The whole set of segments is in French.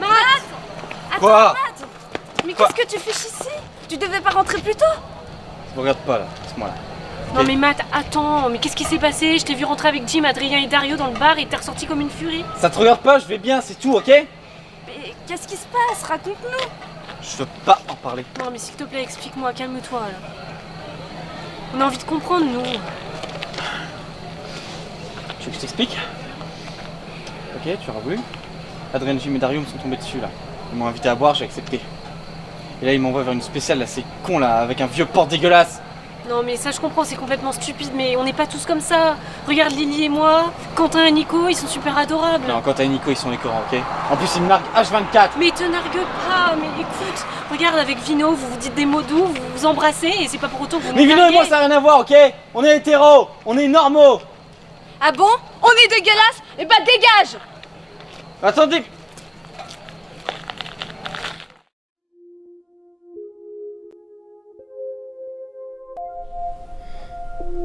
Matt! Attends, Quoi? Matt! Mais Quoi? qu'est-ce que tu fais ici? Tu devais pas rentrer plus tôt? Je me regarde pas là, laisse-moi là. Non mais Matt, attends, mais qu'est-ce qui s'est passé? Je t'ai vu rentrer avec Jim, Adrien et Dario dans le bar et t'es ressorti comme une furie. Ça te regarde pas, je vais bien, c'est tout, ok? Mais qu'est-ce qui se passe? Raconte-nous! Je veux pas en parler. Non mais s'il te plaît, explique-moi, calme-toi là. On a envie de comprendre, nous. Tu veux que je t'explique? Ok, tu auras voulu. Adrien, Jim et Dario me sont tombés dessus là. Ils m'ont invité à boire, j'ai accepté. Et là ils m'envoient vers une spéciale là, c'est con là, avec un vieux porc dégueulasse. Non mais ça je comprends, c'est complètement stupide, mais on n'est pas tous comme ça. Regarde Lily et moi, Quentin et Nico, ils sont super adorables. Non, Quentin et Nico ils sont écœurants, ok? En plus ils me narguent H24. Mais te nargue pas, mais écoute, regarde avec Vino, vous vous dites des mots doux, vous vous embrassez et c'est pas pour autant que vous Mais nous Vino et narguez. moi ça n'a rien à voir, ok? On est hétéros, on est normaux. Ah bon? On est dégueulasse? Eh bah dégage! Attendez.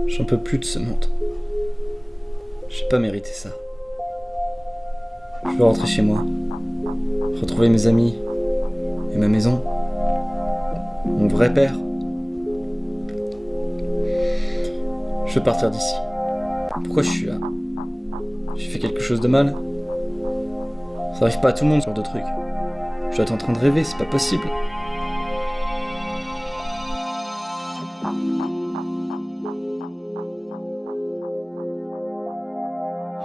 J'en peux plus de ce monde. J'ai pas mérité ça. Je veux rentrer chez moi. Retrouver mes amis. Et ma maison. Mon vrai père. Je veux partir d'ici. Pourquoi je suis là? J'ai fait quelque chose de mal? Ça arrive pas à tout le monde ce genre de truc. Je dois être en train de rêver, c'est pas possible.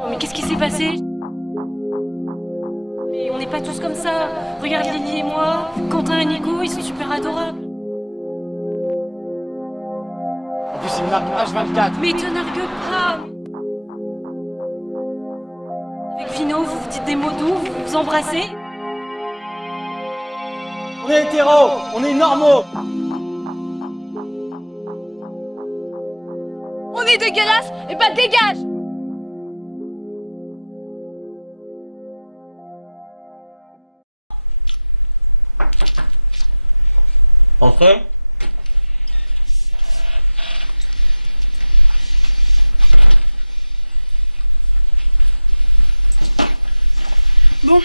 Mais qu'est-ce qui s'est passé? Mais on n'est pas tous comme ça. Regarde Lily et moi, Quentin et Nico, ils sont super adorables. En plus ils me narguent H24. Mais te nargue pas. Avec Vino, vous vous dites des mots doux, vous vous embrassez. On est hétéros, on est normaux. On est dégueulasse? Eh bah dégage! Entrez. Bon,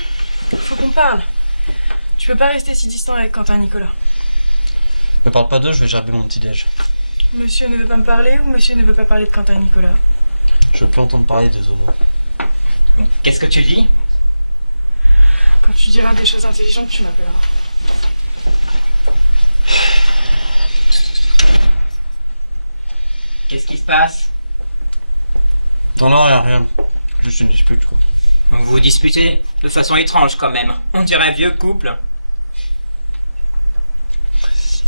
faut qu'on parle. Tu peux pas rester si distant avec Quentin et Nicolas. Ne parle pas d'eux, je vais gerber mon petit-déj. Monsieur ne veut pas me parler ou monsieur ne veut pas parler de Quentin et Nicolas? Je veux plus entendre parler des homos. Qu'est-ce que tu dis? Quand tu diras des choses intelligentes, tu m'appelleras. Qu'est-ce qui se passe? Non, non, rien. Juste une dispute, quoi. Vous vous disputez de façon étrange quand même. On dirait un vieux couple.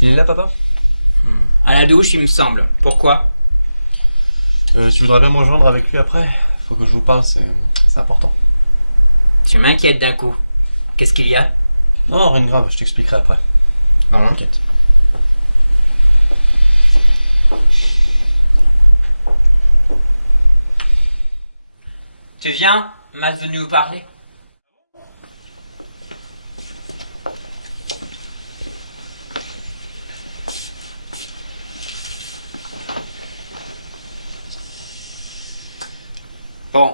Il est là, papa? À la douche, il me semble. Pourquoi? Tu voudrais bien me rejoindre avec lui après? Faut que je vous parle, c'est important. Tu m'inquiètes d'un coup. Qu'est-ce qu'il y a? Non, rien de grave, je t'expliquerai après. Bon. T'inquiète. Tu viens? Mal venu nous parler. Bon,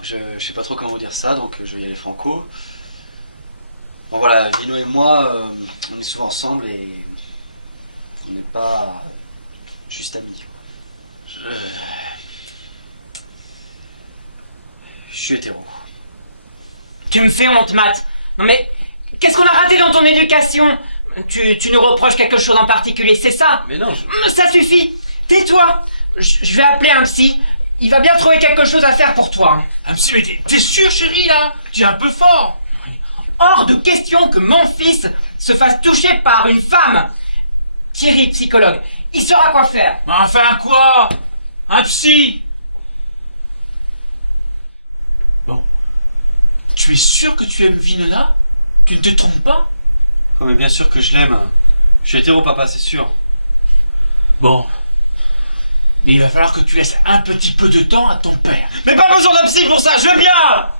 je sais pas trop comment vous dire ça, donc je vais y aller franco. Bon voilà, Vino et moi, on est souvent ensemble et on n'est pas juste amis. Je suis hétéro. Tu me fais honte, Matt. Non mais, qu'est-ce qu'on a raté dans ton éducation? Tu nous reproches quelque chose en particulier, c'est ça? Mais non, Ça suffit. Tais-toi. Je vais appeler un psy. Il va bien trouver quelque chose à faire pour toi. Ah, mais t'es sûr, chérie, là? Tu es un peu fort. Hors de question que mon fils se fasse toucher par une femme. Thierry, psychologue, il saura quoi faire. Enfin, quoi? Un psy? Bon. Tu es sûr que tu aimes Vinona? Tu ne te trompes pas? oh, mais bien sûr que je l'aime. Je suis hétéro, papa, c'est sûr. Bon. Mais il va falloir que tu laisses un petit peu de temps à ton père. Mais pas besoin d'un psy pour ça, je veux bien.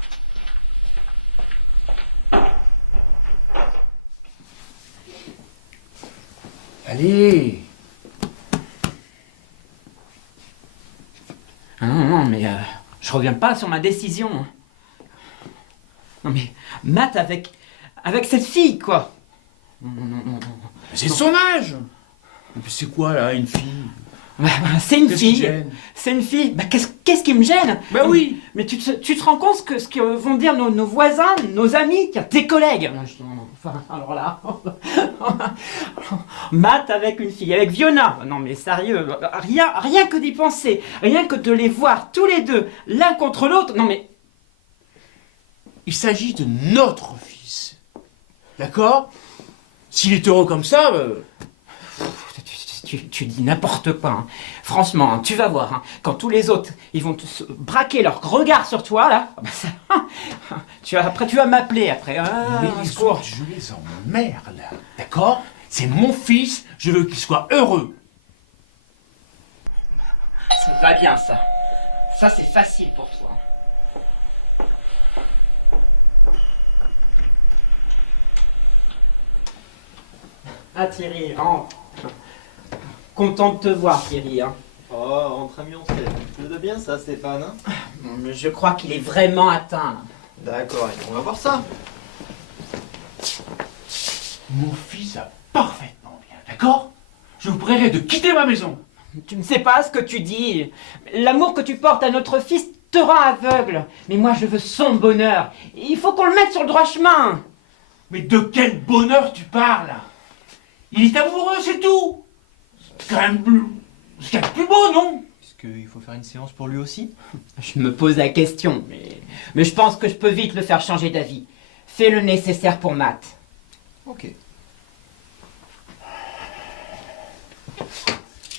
Allez. Ah non, mais Je reviens pas sur ma décision. Non mais, Matt avec cette fille, quoi. Non, non, non, non, non. C'est son âge. Et puis c'est quoi là, une fille? C'est une Qu'est-ce qui fille. gêne? C'est une fille. Bah, qu'est-ce qui me gêne? Bah oui. Mais tu te rends compte ce que vont dire nos voisins, nos amis, tiens, tes collègues? Non, enfin, alors là. Matt avec une fille, avec Fiona. Non mais sérieux, rien que d'y penser, rien que de les voir tous les deux, l'un contre l'autre. Non mais. Il s'agit de notre fils. D'accord? S'il est heureux comme ça, Tu dis n'importe quoi. Hein. Franchement, hein, tu vas voir. Hein, quand tous les autres, ils vont se braquer leur regard sur toi, là. Bah ça, après, tu vas m'appeler après. Ah, mais les autres, je les emmerde. D'accord? C'est mon fils, je veux qu'il soit heureux. Ça va bien, ça. Ça, c'est facile pour toi. Ah, Thierry, rentre. Content de te voir, Thierry. Hein. Oh, entre amis, on sait. Tu le veux bien, ça, Stéphane, hein? Mais je crois qu'il est vraiment atteint. D'accord, on va voir ça. Mon fils va parfaitement bien, d'accord? Je vous prierai de quitter ma maison. Tu ne sais pas ce que tu dis. L'amour que tu portes à notre fils te rend aveugle. Mais moi, je veux son bonheur. Il faut qu'on le mette sur le droit chemin. Mais de quel bonheur tu parles? Il est amoureux, c'est tout. C'est quand même ce qu'il y a de plus beau, non? Est-ce qu'il faut faire une séance pour lui aussi? Je me pose la question, mais je pense que je peux vite le faire changer d'avis. Fais le nécessaire pour Matt. Ok.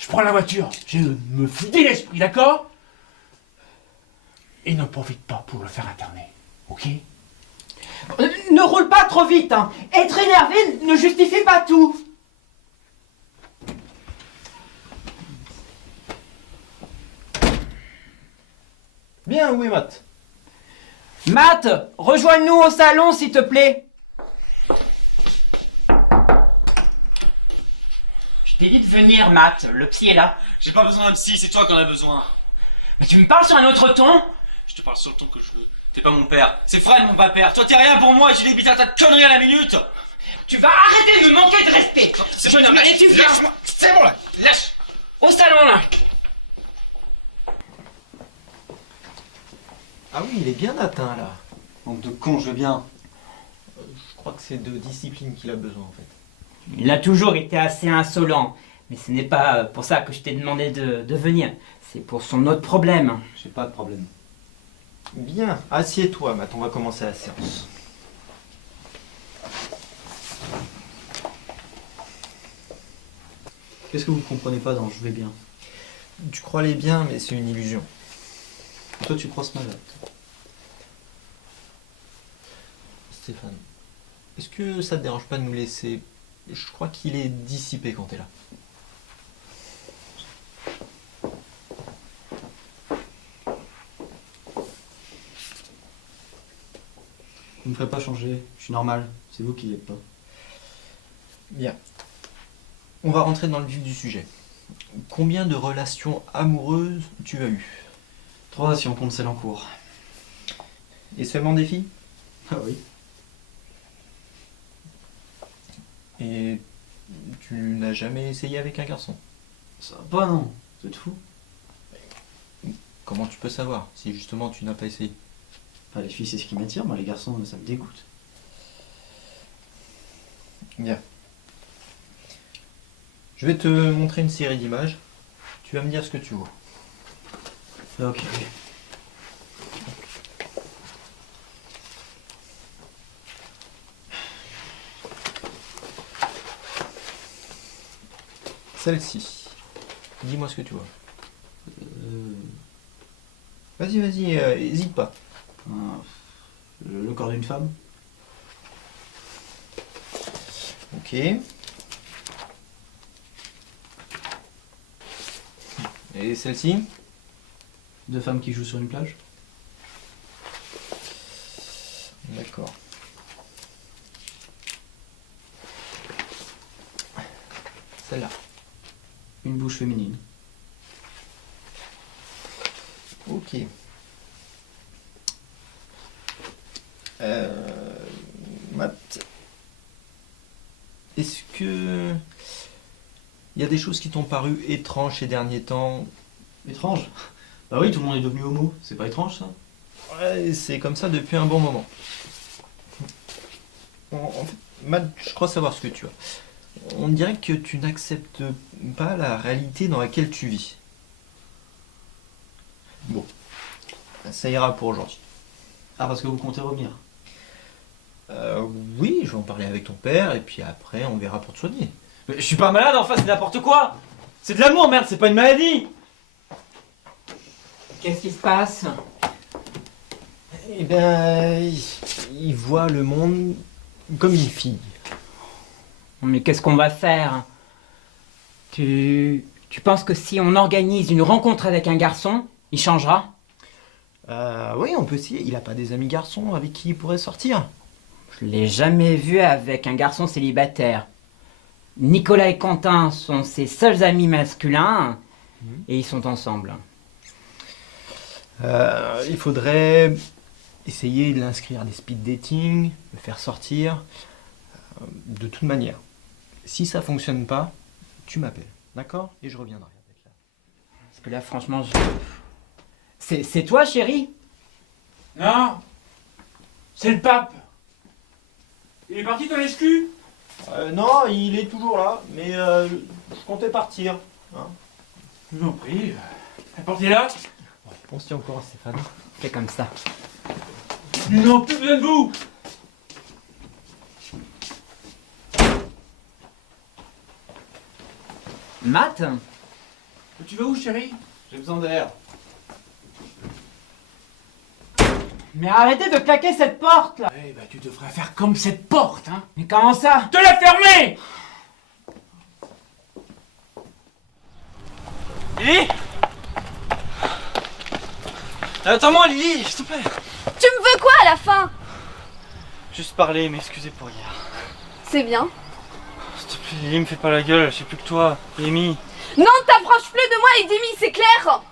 Je prends la voiture, je me vider l'esprit, d'accord? Et ne profite pas pour le faire interner, ok? Ne roule pas trop vite, hein. Être énervé ne justifie pas tout. Bien, où est Matt? Matt, rejoins-nous au salon, s'il te plaît. Je t'ai dit de venir, Matt. Le psy est là. J'ai pas besoin d'un psy, c'est toi qui en as besoin. Mais tu me parles sur un autre ton? Je te parle sur le ton que je veux. T'es pas mon père, c'est Fred mon père. Toi t'es rien pour moi et tu débites un tas de conneries à la minute. Tu vas arrêter de me manquer de respect. C'est Non, mais tu fais... Lâche-moi, c'est bon là. Lâche. Au salon, là. Ah oui, il est bien atteint, là. Manque de con, je veux bien. Je crois que c'est de discipline qu'il a besoin, en fait. Il a toujours été assez insolent. Mais ce n'est pas pour ça que je t'ai demandé de venir. C'est pour son autre problème. J'ai pas de problème. Bien, assieds-toi, Matt, on va commencer la séance. Qu'est-ce que vous comprenez pas dans je vais bien? Tu crois les bien, mais c'est une illusion. Toi, tu crois ce malade. Stéphane, est-ce que ça te dérange pas de nous laisser? Je crois qu'il est dissipé quand t'es là. Vous me ferez pas changer, je suis normal. C'est vous qui l'êtes pas. Bien. On va rentrer dans le vif du sujet. Combien de relations amoureuses tu as eues? 3 si on compte celle en cours. Et seulement des filles? Ah oui. Et tu n'as jamais essayé avec un garçon? Ça va pas, non. Vous êtes fou. Comment tu peux savoir si justement tu n'as pas essayé? Enfin, les filles, c'est ce qui m'attire. Moi, les garçons, ça me dégoûte. Bien. Je vais te montrer une série d'images. Tu vas me dire ce que tu vois. Ok. Celle-ci. Dis-moi ce que tu vois. Euh, Vas-y, hésite pas. le corps d'une femme. Ok. Et celle-ci? 2 femmes qui jouent sur une plage. D'accord. Celle-là. Une bouche féminine. Ok. Matt, est-ce que il y a des choses qui t'ont paru étranges ces derniers temps? Étrange? Bah oui, tout le monde est devenu homo. C'est pas étrange ça? Ouais, c'est comme ça depuis un bon moment. En fait, Matt, je crois savoir ce que tu as. On dirait que tu n'acceptes pas la réalité dans laquelle tu vis. Bon, ça ira pour aujourd'hui. Ah, parce que vous comptez revenir. Oui, je vais en parler avec ton père et puis après on verra pour te soigner. Mais je suis pas malade, enfin, c'est n'importe quoi! C'est de l'amour, merde, c'est pas une maladie! Qu'est-ce qui se passe? Eh bien, il voit le monde comme une fille. Mais qu'est-ce qu'on va faire? Tu penses que si on organise une rencontre avec un garçon, il changera? Oui, on peut essayer. Il a pas des amis garçons avec qui il pourrait sortir? Je l'ai jamais vu avec un garçon célibataire. Nicolas et Quentin sont ses seuls amis masculins et ils sont ensemble. Il faudrait essayer de l'inscrire à des speed dating, le faire sortir. De toute manière, si ça fonctionne pas, tu m'appelles, d'accord? Et je reviendrai avec la... Parce que là, franchement, c'est toi, chérie? Non, c'est le pape. Il est parti dans l'escu? Non, il est toujours là, mais je comptais partir. Hein. Je vous en prie. La porte est là? On se tient au courant, Stéphane. Fais comme ça. Nous n'avons plus besoin de vous. Matt? Tu vas où, chérie? J'ai besoin d'air. Mais arrêtez de claquer cette porte, là! Eh ben, tu devrais faire comme cette porte, hein. Mais comment ça? Te la fermer! Lily! Attends-moi, Lily, s'il te plaît! Tu me veux quoi à la fin? Juste parler, m'excuser pour hier. C'est bien. S'il te plaît, Lily, me fais pas la gueule, j'ai plus que toi, Amy. Non, t'approches plus de moi et d'Amy, c'est clair?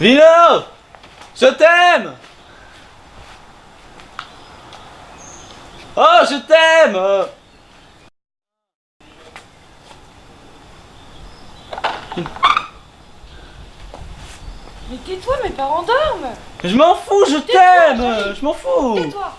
Lino! Je t'aime! Oh, je t'aime! Mais tais-toi, mes parents dorment. Je m'en fous, je t'aime! Je m'en fous! Tais-toi.